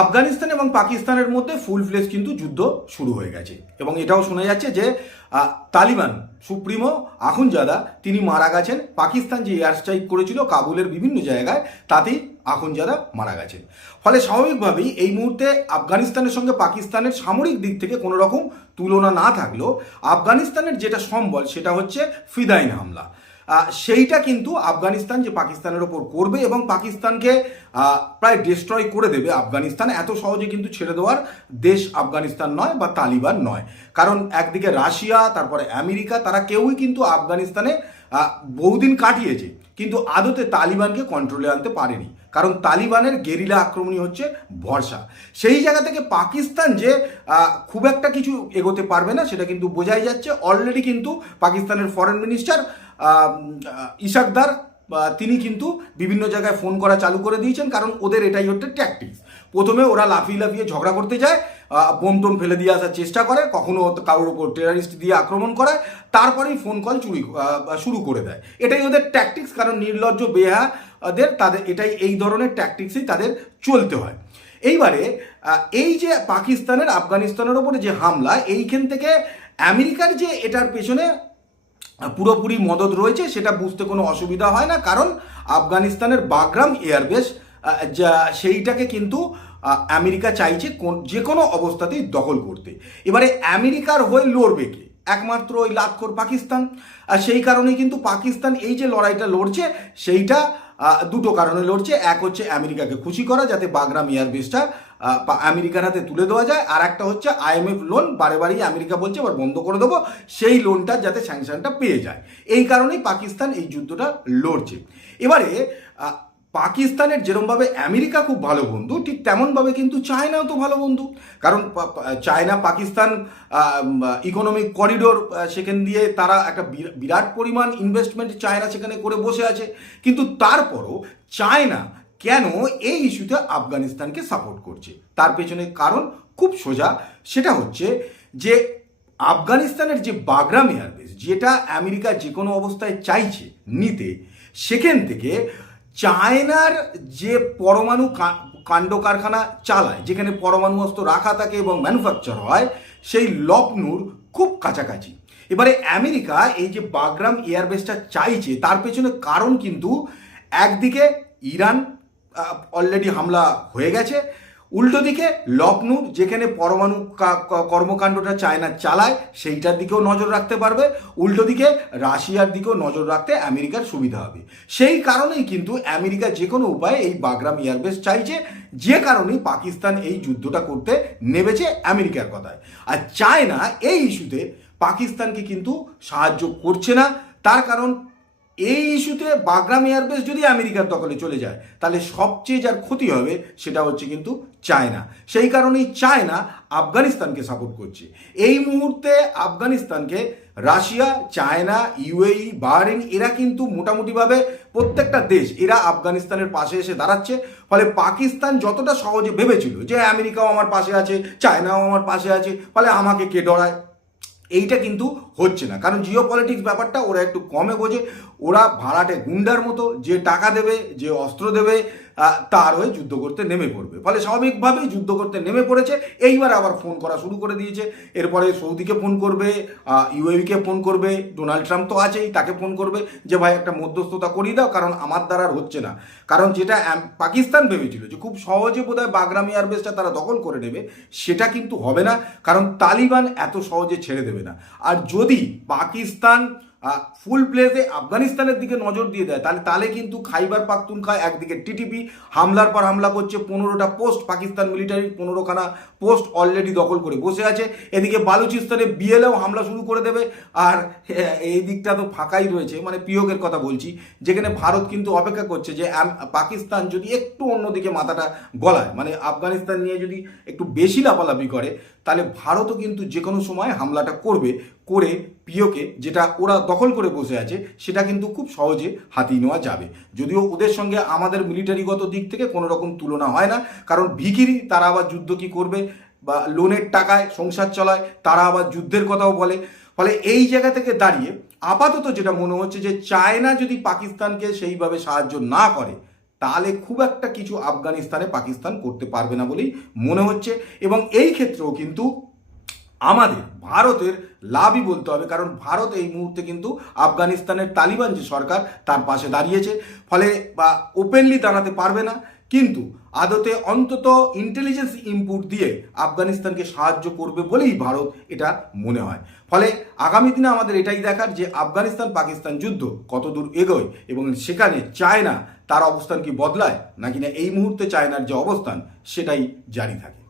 আফগানিস্তান এবং পাকিস্তানের মধ্যে ফুল ফ্লেজ কিন্তু যুদ্ধ শুরু হয়ে গেছে এবং এটাও শোনা যাচ্ছে যে তালিবান সুপ্রিমো আখুনজাদা তিনি মারা গেছেন। পাকিস্তান যে এয়ার স্ট্রাইক করেছিল কাবুলের বিভিন্ন জায়গায় তাতেই আখুনজাদা মারা গেছেন। ফলে স্বাভাবিকভাবেই এই মুহূর্তে আফগানিস্তানের সঙ্গে পাকিস্তানের সামরিক দিক থেকে কোনো রকম তুলনা না থাকলেও আফগানিস্তানের যেটা সম্বল সেটা হচ্ছে ফিদাইন হামলা। সেইটা কিন্তু আফগানিস্তান যে পাকিস্তানের ওপর করবে এবং পাকিস্তানকে প্রায় ডিস্ট্রয় করে দেবে। আফগানিস্তান এত সহজে কিন্তু ছেড়ে দেওয়ার দেশ আফগানিস্তান নয় বা তালিবান নয়, কারণ একদিকে রাশিয়া তারপরে আমেরিকা তারা কেউই কিন্তু আফগানিস্তানে বহুদিন কাটিয়েছে কিন্তু আদতে তালিবানকে কন্ট্রোলে আনতে পারেনি, কারণ তালিবানের গেরিলা আক্রমণই হচ্ছে ভরসা। সেই জায়গা থেকে পাকিস্তান যে খুব একটা কিছু এগোতে পারবে না সেটা কিন্তু বোঝাই যাচ্ছে। অলরেডি কিন্তু পাকিস্তানের ফরেন মিনিস্টার ইশাকদার তিনি কিন্তু বিভিন্ন জায়গায় ফোন করা চালু করে দিয়েছেন, কারণ ওদের এটাই হচ্ছে ট্যাকটিক্স। প্রথমে ওরা লাফিয়ে লাফিয়ে ঝগড়া করতে যায়, বোম টোম ফেলে দিয়ে আসার চেষ্টা করে, কখনো কারোর ওপর টেরারিস্ট দিয়ে আক্রমণ করায়, তারপরেই ফোন কল শুরু করে দেয়। এটাই ওদের ট্যাকটিক্স, কারণ নির্লজ্জ বেহাদের তাদের এটাই এই ধরনের ট্যাকটিক্সই তাদের চলতে হয়। এইবারে এই যে পাকিস্তানের আফগানিস্তানের ওপরে যে হামলা, এইখান থেকে আমেরিকার যে এটার পেছনে পুরোপুরি মদত রয়েছে সেটা বুঝতে কোনো অসুবিধা হয় না, কারণ আফগানিস্তানের বাগরাম এয়ারবেস সেইটাকে কিন্তু আমেরিকা চাইছে যে কোনো অবস্থাতেই দখল করতে। এবারে আমেরিকার হয়ে লড়বে কে? একমাত্র ওই লাতখোর পাকিস্তান। আর সেই কারণেই কিন্তু পাকিস্তান এই যে লড়াইটা লড়ছে সেইটা দুটো কারণে লড়ছে। এক হচ্ছে আমেরিকাকে খুশি করা যাতে বাগরাম এয়ারবেসটা আমেরিকার হাতে তুলে দেওয়া যায়, আর একটা হচ্ছে IMF লোন বারে বারেই আমেরিকা বলছে এবার বন্ধ করে দেবো, সেই লোনটা যাতে স্যাংশনটা পেয়ে যায়। এই কারণেই পাকিস্তান এই যুদ্ধটা লড়ছে। এবারে পাকিস্তানের যেরকমভাবে আমেরিকা খুব ভালো বন্ধু, ঠিক তেমনভাবে কিন্তু চায়নাও তো ভালো বন্ধু, কারণ চায়না পাকিস্তান ইকোনমিক করিডোর সেখান দিয়ে তারা একটা বিরাট পরিমাণ ইনভেস্টমেন্ট চায়না সেখানে করে বসে আছে। কিন্তু তারপরও চায়না কেন এই ইস্যুতে আফগানিস্তানকে সাপোর্ট করছে? তার পেছনে কারণ খুব সোজা, সেটা হচ্ছে যে আফগানিস্তানের যে বাগরাম এয়ারবেস যেটা আমেরিকা যে কোনো অবস্থায় চাইছে নিতে, সেখান থেকে চায়নার যে পরমাণু কাণ্ড কারখানা চালায় যেখানে পরমাণু অস্ত্র রাখা থাকে এবং ম্যানুফ্যাকচার হয়, সেই লখনৌর খুব কাছাকাছি। এবারে আমেরিকা এই যে বাগরাম এয়ারবেসটা চাইছে তার পেছনে কারণ কিন্তু একদিকে ইরান অলরেডি হামলা হয়ে গেছে, উল্টো দিকে লখনৌ যেখানে পরমাণু কর্মকাণ্ডটা চায়না চালায় সেইটার দিকেও নজর রাখতে পারবে, উল্টো দিকে রাশিয়ার দিকেও নজর রাখতে আমেরিকার সুবিধা হবে। সেই কারণেই কিন্তু আমেরিকা যে কোনো উপায়ে এই বাগরাম এয়ারবেস চাইছে, যে কারণেই পাকিস্তান এই যুদ্ধটা করতে নেমেছে আমেরিকার কথায়। আর চায়না এই ইস্যুতে পাকিস্তানকে কিন্তু সাহায্য করছে না, তার কারণ এই ইস্যুতে বাগরাম এয়ারবেস যদি আমেরিকার দখলে চলে যায় তাহলে সবচেয়ে যার ক্ষতি হবে সেটা হচ্ছে কিন্তু চায়না। সেই কারণেই চায়না আফগানিস্তানকে সাপোর্ট করছে। এই মুহূর্তে আফগানিস্তানকে রাশিয়া, চায়না, UAE, বাহরেইন এরা কিন্তু মোটামুটিভাবে প্রত্যেকটা দেশ এরা আফগানিস্তানের পাশে এসে দাঁড়াচ্ছে। ফলে পাকিস্তান যতটা সহজে ভেবেছিল যে আমেরিকাও আমার পাশে আছে, চায়নাও আমার পাশে আছে, ফলে আমাকে কে ডরায়, এইটা কিন্তু হচ্ছে না। কারণ জিও পলিটিক্স ব্যাপারটা ওরা একটু কমে বোঝে। ওরা ভাড়াটে গুন্ডার মতো, যে টাকা দেবে যে অস্ত্র দেবে তার হয়ে যুদ্ধ করতে নেমে পড়বে। ফলে স্বাভাবিকভাবেই যুদ্ধ করতে নেমে পড়েছে। এইবার আবার ফোন করা শুরু করে দিয়েছে। এরপরে সৌদিকে ফোন করবে, UAE-কে ফোন করবে, ডোনাল্ড ট্রাম্প তো আছেই, তাকে ফোন করবে যে ভাই একটা মধ্যস্থতা করিয়ে দাও, কারণ আমার দ্বারা আর হচ্ছে না। কারণ যেটা পাকিস্তান ভেবেছিল যে খুব সহজে বোধহয় বাগরাম এয়ারবেসটা তারা দখল করে নেবে, সেটা কিন্তু হবে না, কারণ তালিবান এত সহজে ছেড়ে দেবে না। আর যদি পাকিস্তান ফুল প্লেজে আফগানিস্তানের দিকে নজর দিয়ে দেয় তাহলে কিন্তু খাইবার পাখতুনখোয়া একদিকে TTP হামলার পর হামলা করছে, 15টা পোস্ট পাকিস্তান মিলিটারির 15খানা পোস্ট অলরেডি দখল করে বসে আছে। এদিকে বালুচিস্তানে BLO হামলা শুরু করে দেবে। আর এই দিকটা তো ফাঁকাই রয়েছে, মানে পিওকের কথা বলছি, যেখানে ভারত কিন্তু অপেক্ষা করছে যে পাকিস্তান যদি একটু অন্যদিকে মাথাটা গলায়, মানে আফগানিস্তান নিয়ে যদি একটু বেশি লাফালাফি করে, তাহলে ভারতও কিন্তু যে কোনো সময় হামলাটা করবে, করে পিওকে যেটা ওরা দখল করে বসে আছে সেটা কিন্তু খুব সহজে হাতিয়ে নেওয়া যাবে। যদিও ওদের সঙ্গে আমাদের মিলিটারিগত দিক থেকে কোনো রকম তুলনা হয় না, কারণ ভিখিরি তারা আবার যুদ্ধ কি করবে, বা লোনের টাকায় সংসার চলায় তারা আবার যুদ্ধের কথাও বলে। ফলে এই জায়গা থেকে দাঁড়িয়ে আপাতত যেটা মনে হচ্ছে যে চায়না যদি পাকিস্তানকে সেইভাবে সাহায্য না করে তাহলে খুব একটা কিছু আফগানিস্তানে পাকিস্তান করতে পারবে না বলেই মনে হচ্ছে। এবং এই ক্ষেত্রেও কিন্তু আমাদের ভারতের লাভই বলতে হবে, কারণ ভারত এই মুহূর্তে কিন্তু আফগানিস্তানের তালিবান যে সরকার তার পাশে দাঁড়িয়েছে, ফলে বা ওপেনলি দাঁড়াতে পারবে না, কিন্তু আদতে অন্তত ইন্টেলিজেন্স ইনপুট দিয়ে আফগানিস্তানকে সাহায্য করবে বলেই ভারত এটা মনে হয়। ফলে আগামী দিনে আমাদের এটাই দেখার যে আফগানিস্তান পাকিস্তান যুদ্ধ কত দূর এগোয় এবং সেখানে চায়না তার অবস্থান কি বদলায় নাকি না এই মুহূর্তে চায়নার যে অবস্থান সেটাই জারি থাকে।